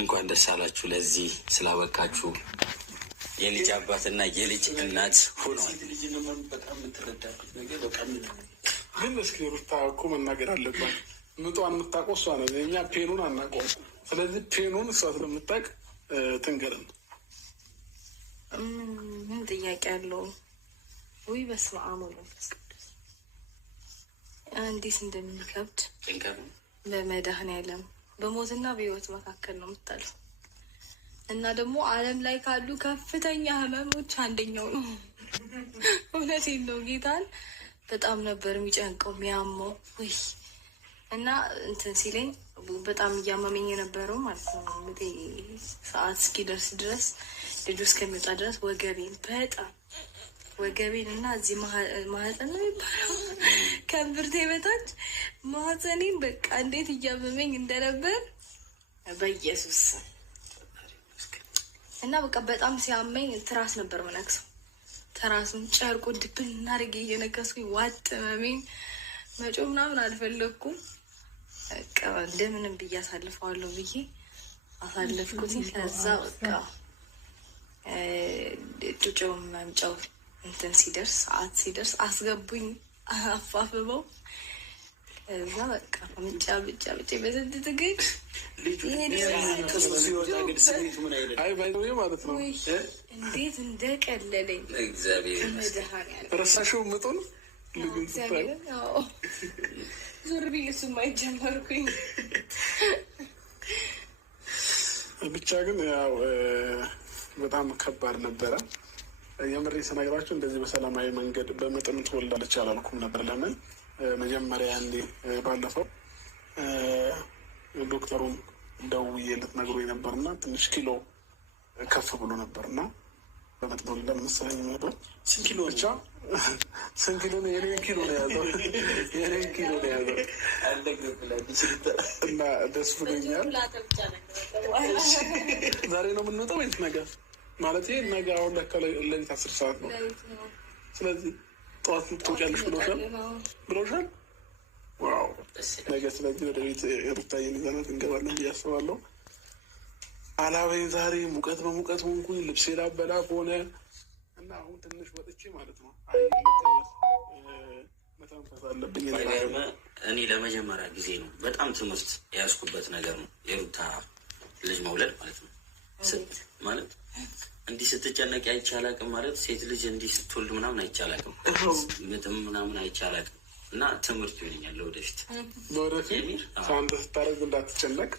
እንኳን ደስ አላችሁ ለዚህ ስላበቃችሁ የልጅ አባትና የልጅ እናት ሆኗል። ግን እስኪ ሩታ እኮ መናገር አለባት። ምጧን የምታውቀው እሷ ነው። እኛ ፔኑን አናውቀውም። ስለዚህ ፔኑን እሷ ስለምታውቅ ትንገረን። ምን ጥያቄ አለው? ወይ በስመ አብ ወመንፈስ ቅዱስ እንዴት እንደሚከብድ በመድኃኔዓለም በሞትና በሕይወት መካከል ነው የምታለው። እና ደግሞ ዓለም ላይ ካሉ ከፍተኛ ህመሞች አንደኛው ነው። እውነቴን ነው። ጌታን በጣም ነበር የሚጨንቀው የሚያመው። ውይ እና እንትን ሲለኝ በጣም እያመመኝ የነበረው ማለት ነው። እንግዲህ ሰዓት እስኪደርስ ድረስ ልጁ እስከሚወጣ ድረስ ወገቤን እና እዚህ ማህፀን ነው የሚባለው ከእምብርቴ በታች ማህፀኔን በቃ እንዴት እያመመኝ እንደነበር በኢየሱስ እና በቃ በጣም ሲያመኝ ትራስ ነበር መነክሰው። ትራሱን ጨርቁ ድብል እናድርጌ እየነከስኩኝ ዋጥ መሜን መጮ ምናምን አልፈለግኩም። በቃ እንደምንም ብዬ አሳልፈዋለሁ ብዬ አሳልፍኩት። ከዛ በቃ ጩጬው መምጫው እንትን ሲደርስ ሰዓት ሲደርስ አስገቡኝ አፋፍበው። እዛ በቃ ምጫ በስንት ትግል ማለት ነው። እንዴት እንደቀለለኝ ረሳሽው ምጡን ዞር ቢል እሱም አይጀመርኩኝ። ብቻ ግን ያው በጣም ከባድ ነበረ። የምሬ ስነግራችሁ እንደዚህ በሰላማዊ መንገድ በምጥም ትወልዳለች አላልኩም ነበር። ለምን መጀመሪያ እንዴ ባለፈው ዶክተሩን ደውዬለት ነግሮኝ ነበርና ትንሽ ኪሎ ከፍ ብሎ ነበርና በምጥ ተወልዳ መሰለኝ ነበር። ስንት ኪሎ ብቻ ስንት ኪሎ ነው? የኔን ኪሎ ነው ያዘው እና ደስ ብሎኛል። ዛሬ ነው የምንወጣው ወይስ ነገ? ማለት ነገ አሁን ለካ ሌሊት 10 ሰዓት ነው። ስለዚህ ጠዋት ትወጫለሽ ብሎሻል? ዋው ነገ ስለዚህ ወደ ቤት ሩታዬን ይዘናት እንገባለን ብዬ አስባለሁ። አላበኝ ዛሬ ሙቀት በሙቀት ሆንኩኝ። ልብሴ ላበላ ሆነ እና አሁን ትንሽ ወጥቼ ማለት ነው መተንፈስ አለብኝ። እኔ ለመጀመሪያ ጊዜ ነው በጣም ትምህርት የያዝኩበት ነገር ነው የሩታ ልጅ መውለድ ማለት ነው። ማለት እንዲህ ስትጨነቅ አይቻላቅም ማለት ሴት ልጅ እንዲህ ስትወልድ ምናምን አይቻላቅም፣ ምጥም ምናምን አይቻላቅም። እና ትምህርት ይሆነኛል ለወደፊት ሳንተ ስታረግ እንዳትጨነቅ